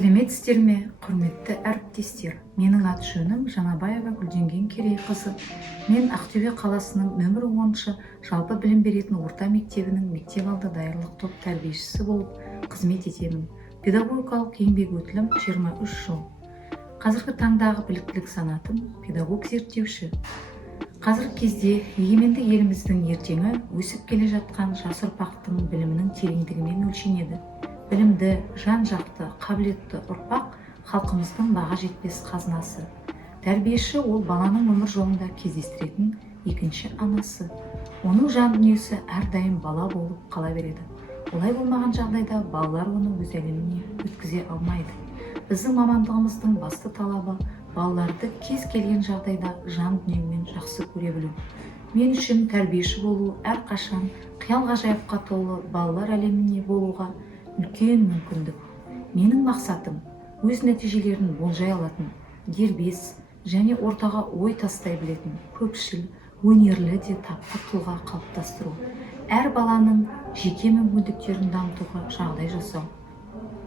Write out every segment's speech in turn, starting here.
Сәлеметсіздер ме, құрметті әріптестер? Менің аты-жөнім Жанабаева Гүлденген Керейқызы. Мен Ақтөбе қаласының нөмір 10-шы жалпы білім беретін орта мектебінің мектепалды даярлық топ тәрбиешісі болып қызмет етемін. Педагогикалық еңбек өтілім 23 жыл. Қазіргі таңдағы біліктілік санатым педагог зерттеуші. Қазіргі кезде егеменді еліміздің ертеңі өсіп келе жатқан жас ұрпақтың білімінің тереңдігімен өлшенеді. Білімді, жан-жақты, қабілетті ұрпақ халқымыздың баға жетпес қазынасы. Тәрбиеші ол баланың өмір жолында кездестіретін екінші анасы. Оның жан дүниесі әрдайым бала болып қала береді. Олай болмаған жағдайда балалар оны өз әлеміне өткізе алмайды. Біздің мамандығымыздың басты талабы балаларды кез келген жағдайда жан дүниемен жақсы көре білу. Мен үшін тәрбиеші болу әрқашан қиял-ғажайыпқа толы балалар әлеміне болуға үлкен мүмкіндік. Менің мақсатым өз нәтижелерін болжай алатын, дербес және ортаға ой тастай білетін, көпшіл, өнерлі де тапқыр тұлға қалыптастыру. Әр баланың жеке мүмкіндіктерін дамытуға жағдай жасау.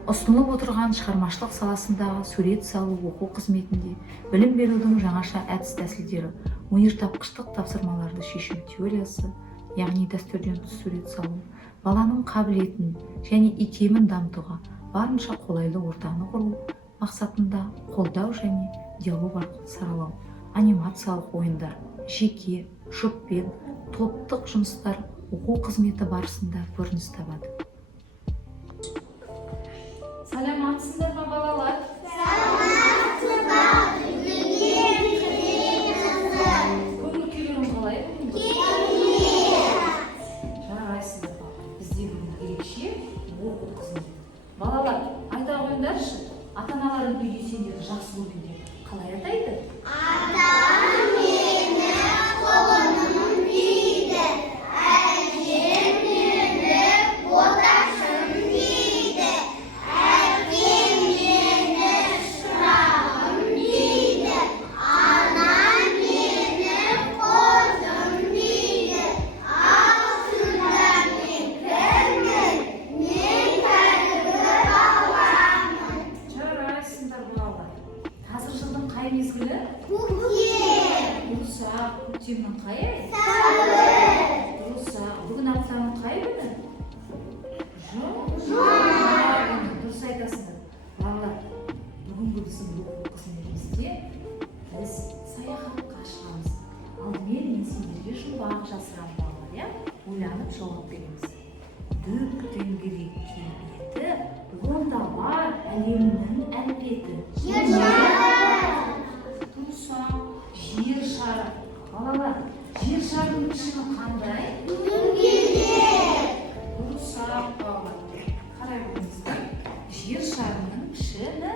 Ұсынылып отырған шығармашылық саласындағы сурет салу оқу қызметінде білім берудің жаңаша әдіс-тәсілдері, өнертапқыштық тапсырмаларды шешу теориясы, яғни дәстүрден тыс сурет салу, баланың қабілетін және икемін дамытуға барынша қолайлы ортаны құру мақсатында қолдау және диалог арқылы саралау, анимациялық ойындар, жеке, жұппен, топтық жұмыстар оқу қызметі барысында көрініс табады. Саламатсыздар ма, балалар? Көңіл күйлерің қалай? Жарайсыздар ма? Бізде бүгін ерекше оқу қызметі. Балалар, айта қойыңдаршы, ата-аналарың үйде сендерді жақсы көргенде қалай атайды? Атам мені құлыным дейді, әжем мені боташым дейді, әкем мені шырағым дейді, анам мені қозым дейді. Аузында мен кіммін, мен кәдімгі баламын. Жарайсыңдар балалар. Қазір жылдың қай мезгілі? Көктем, Дұрыс-ақ, көктемнің қай айы? сәуір, Дұрыс-ақ, бүгін аптаның қай күні? жұма. Дұрыс айтасыңдар. Балалар, бүгінгі біздің оқу қызметімізде біз саяхатқа шығамыз. Алдымен мен сендерге жұмбақ жасырамын балалар, иә? Ойланып жауап береміз. Дөңгелек келбеті, онда бар әлемнің әлпеті. Жер шары. Дұрыс-ақ, жер шары. Балалар, жер шарының пішімі қандай? Дөңгелек. Дұрыс-ақ, балалар. Қарай көріңіздер. Жер шарының пішімі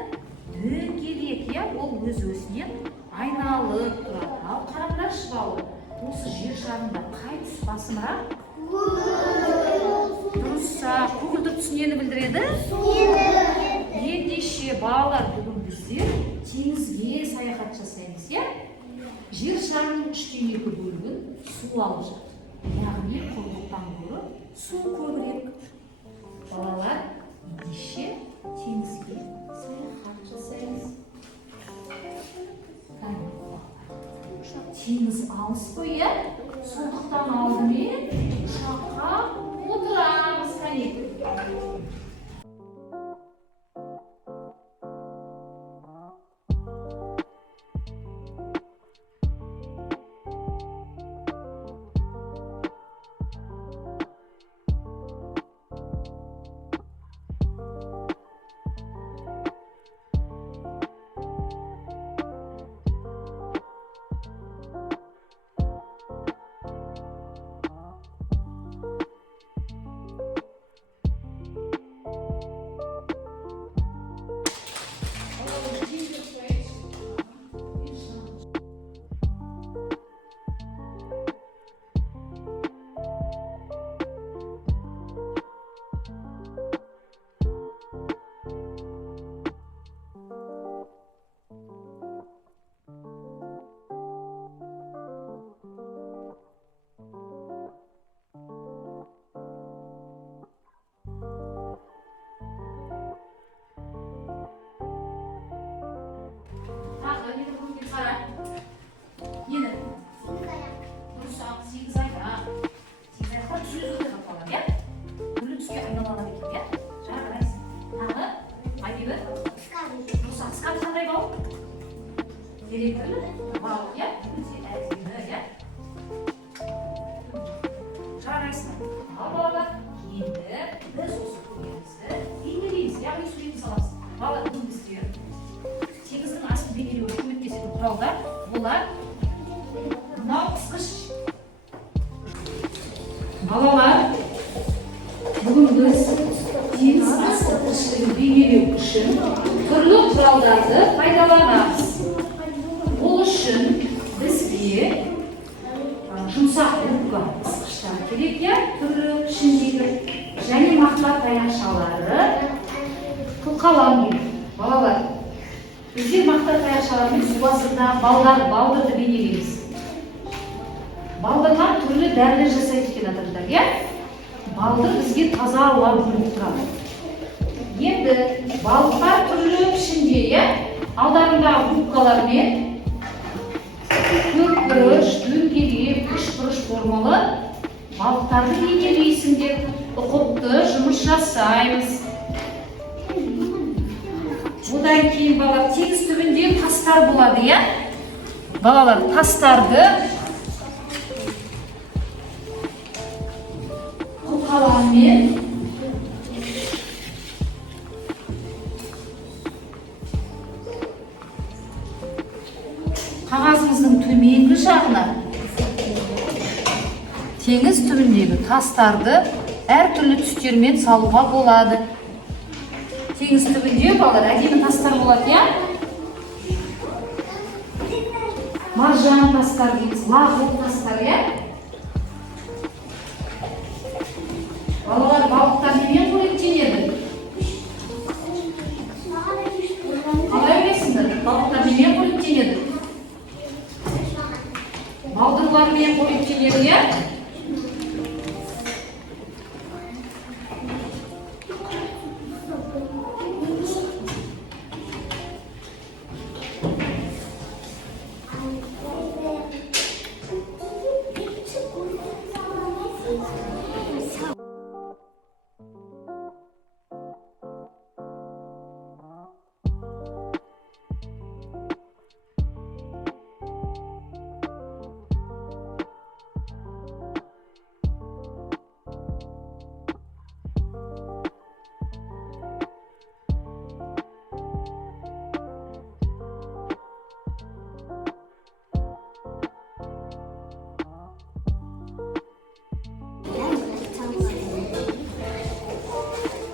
дөңгелек, иә, ол өз-өзінен айналып тұрады. Ал қараңдаршы балалар, осы жер шарында қай тұс басымырақ? Дұрыс-ақ, көгілдір түс нені білдіреді? Ендеше балалар, бүгін біздер теңізге саяхат жасаймыз, иә? Жер шарының 3/2 бөлігін су алып жатыр. Яғни құрлықтан гөрі су көбірек. Балалар, ендеше теңізге саяхат жасаймыз. Теңіз алыс қой, иә? Сондықтан алдымен ұшаққа отырамыз, кәне. Балалар, бүгін біз теңіз асты тіршілігін бейнелеу үшін түрлі құралдарды пайдаланамыз. Бұл үшін бізге жұмсақ губка ысқыштар керек, түрлі пішіндегі және мақта таяқшалары, қылқалам керек. Балалар, біздер мақта таяқшалармен су астында балдырды бейнелейміз. Балдырдан түрлі дәрілер жасайды екен адамдар, балдыр бізге таза ауа бөліп тұрады. Енді балықтар түрлі пішінде, алдарындағы губкалармен көкбұрыш, дөңгелек, үшбұрыш формалы балықтарды бейнелейсіңдер, ұқыпты жұмыс жасаймыз. Одан кейін балалар теңіз түбінде тастар болады, балалар тастарды қылқаламмен қағазымыздың төменгі жағына теңіз түбіндегі тастарды әртүрлі түстермен салуға болады. Теңіз түбінде балалар әдемі тастар болады, маржан тастар дейміз, лағыл тастар, балалар, балықтар немен қоректенеді? Қалай білесіңдер? Балықтар немен қоректенеді? Балдырлармен қоректенеді,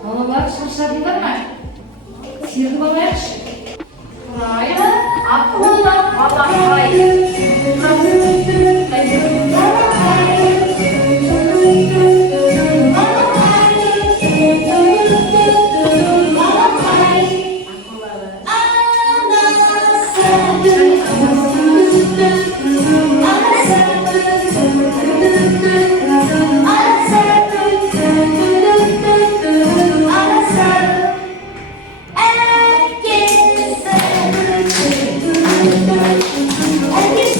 Балалар, шаршадыңдар ма? Сергіп алайықшы. Тұрайық, ақылдан балақай. Herkes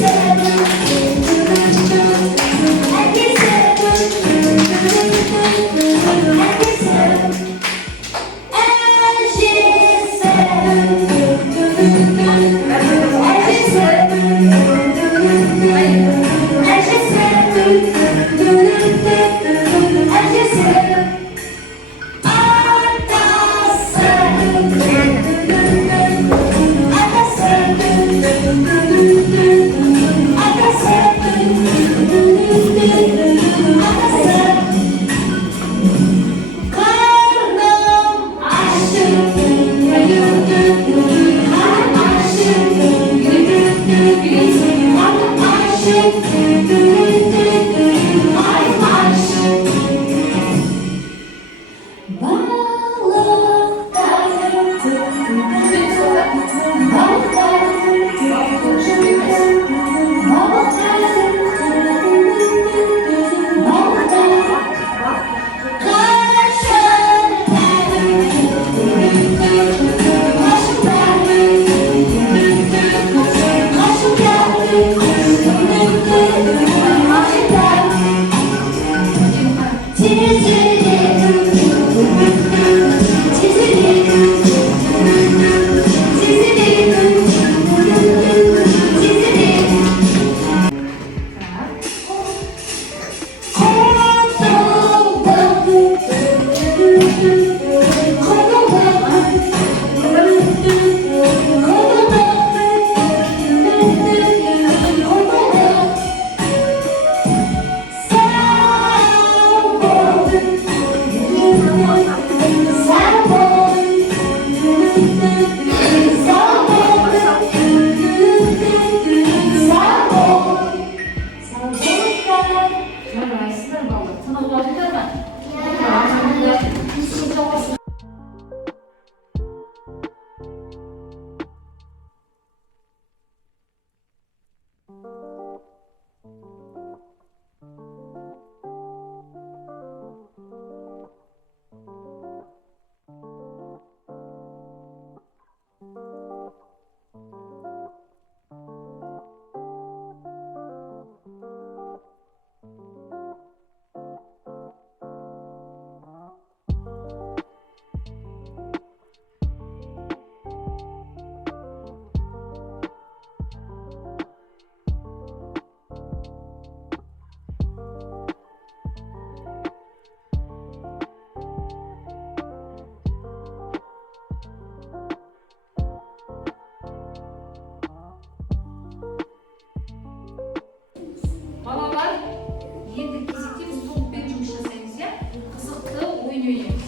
Ендігі кезекте біз топпен жұмыс жасаймыз, иә? Қызықты ойын ойнаймыз.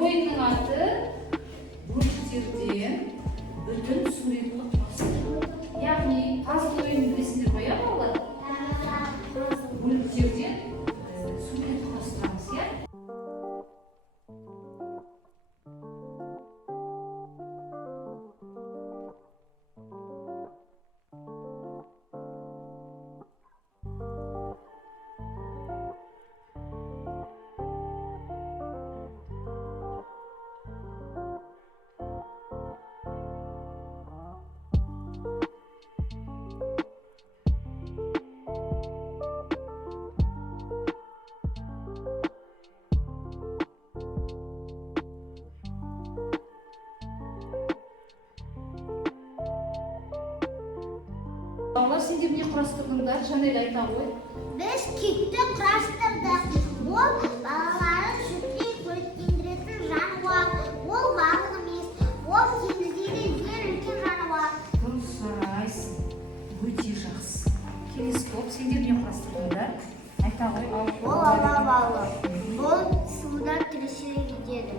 Ойынның аты бөліктерден бүтін суретті құрастыру. Яғни пазл ойынын білесіңдер ғой, иә балалар? Бөліктерден суретті құрастырамыз, иә? Балалар, сендер не құрастырдыңдар? Жанель айта ғой. Біз китті құрастырдық. Ол балаларын сүттен қоректендіретін жануар. Ол балық емес. Ол теңіздегі ең үлкен жануар. Дұрыс жарайсың. Өте жақсы. Келесі топ, сендер не құрастырдыңдар? Айта ғой. Ол алабалы. Ол суда тіршілік етеді.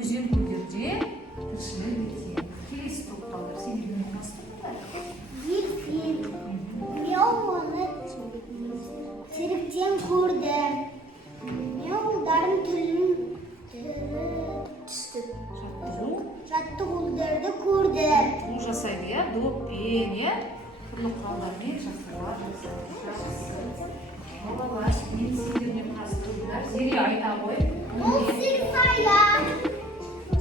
Өзен көлдерде тіршілік етеді. Келесі топ балалар, сендер не құрастырдыңдар? Дельфин. Мен оны цирктен көрдім. Мен олардың тілін түстік. Жаттығуларды көрдім. Бұл жасайды, иә? Доппен, иә? Түрлі құралдармен жасайды. Жақсы. Балалар, мен сендер не құрастырдыңдар? Зере айта ғой. Ол сырсая.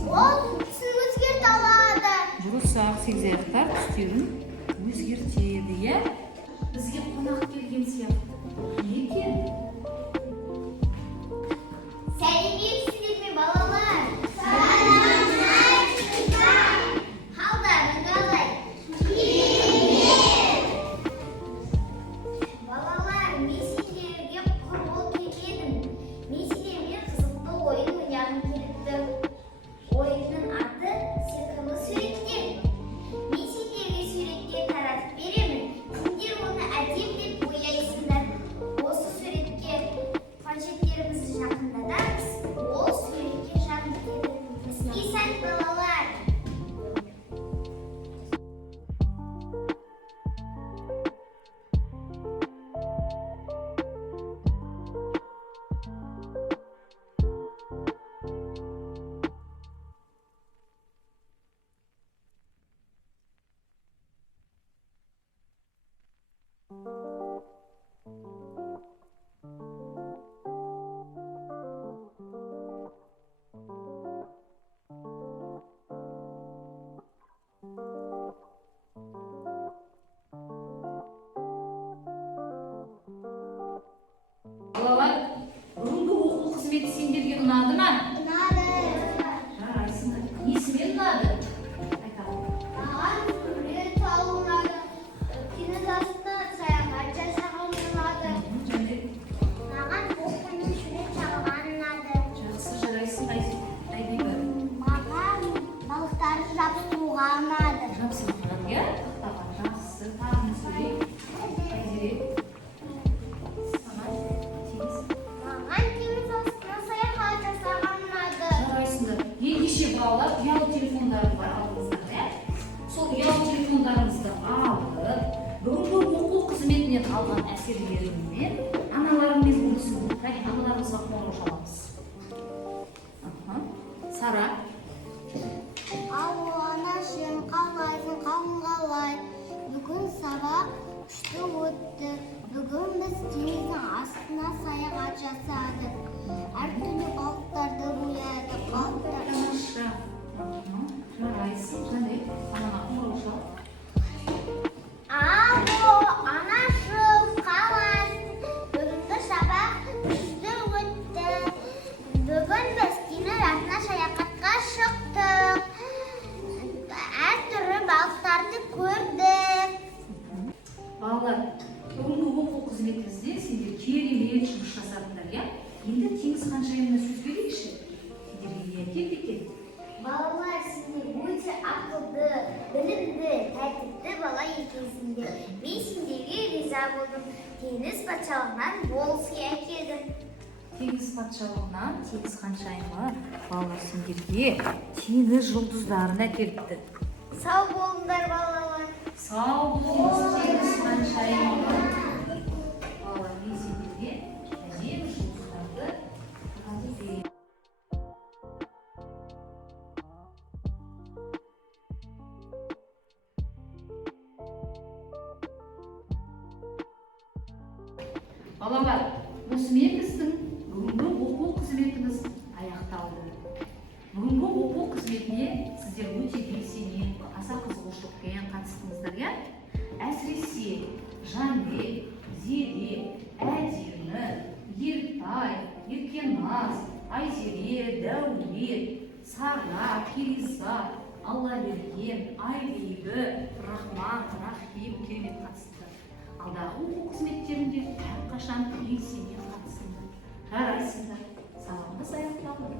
Ол түсін өзгерте алады. Жұрысақ сегізаяқтар түстерін өзгертеді, иә? Бізге қонақ келген сияқты. Не екен? Сәлеметсіздер ме, балалар? Сәлеметсіздер. Қалдарың қалай? Балалар, мен сендерге құр келедім. Мен сендермен қызықты ойын ойнағым келіпті. Ойынның аты сиқырлы суреттер. Мен сендерге суреттер таратып беремін. Сендер оны әдемі бояйсыңдар. Осы суретке планшеттерімізді жақындатамыз. Ол суретке жақындатады. Іске сәт, балалар. Балалар, бұрынғы оқу қызметі сендерге ұнады ма? Ұнады. Жарайсыңдар. Несімен ұнады? Айта ғой. Маған сурет салу ұнады. Кинозасында саяхат жасаған ұнады. Және Маған оқумен сурет салған ұнады. жақсы жарайсың, Айбибі. Маған балықтарды жабыстыруға ұнады. Жапсырған, иә? Тақтаға жақсы. Тағы не сөйлейік? Айзере. Маған теңіз астына саяхат жасаған ұнады. Жарайсыңдар. Ендеше балалар, ұялы телефондары бар алдыңызда, иә? Сол ұялы телефондарыңызды алып, бүгінгі оқу қызметінен алған әсерлеріңмен аналарыңмен бөлісіңдер. Кәне, аналарыңызға қоңырау шаламыз. Сара. Алло, анашым, қалайсың, қалың қалай? Бүгін сабақ күшті өтті. Бүгін біз теңіздің астына саяхат жасадық. Әртүрлі балықтарды боядық. Балықтар Тамаша. Жарайсың. Және анаңа қоңырау шал. Алло, анашым, қалайсың? Бүгінгі сабақ күшті өтті. Бүгін біз теңіз астына саяхатқа шықтық. Әртүрлі балықтарды көрдік. Балалар, бүгінгі оқу қызметіңізде сендер керемет жұмыс жасадыңдар, иә? Енді теңіз ханшайымына сөз берейікші. Сендерге не әкелді екен? Балалар, сендер өте ақылды, білімді, тәртіпті бала екенсіңдер. Мен сендерге риза болдым. теңіз патшалығынан болыске әкелдім. Теңіз патшалығынан теңіз ханшайымы балалар сендерге теңіз жұлдыздарын әкеліпті. Сау болыңдар балалар. Сау болыңыз теңіз ханшайымы. Балалар, мен сендерге әдемі жұлдыздарды әкелдім. Балалар, осымен біздің бүгінгі оқу қызметіміз аяқталды. Бүгінгі оқу қызметіне сіздер өте белсене, аса қызығушылықпен қатыстыңыздар, иә? Әсіресе Жанбек, Зере, Әдемі, Ертай, Еркеназ, Айзере, Дәулет, Сара, Перизат, Аллаберген, Айбибі, Рахман, Рахим керемет қатысты. Алдағы оқу қызметтерінде әрқашан белсене қатысыңдар. Жарайсыңдар. Сабағымыз аяқталды.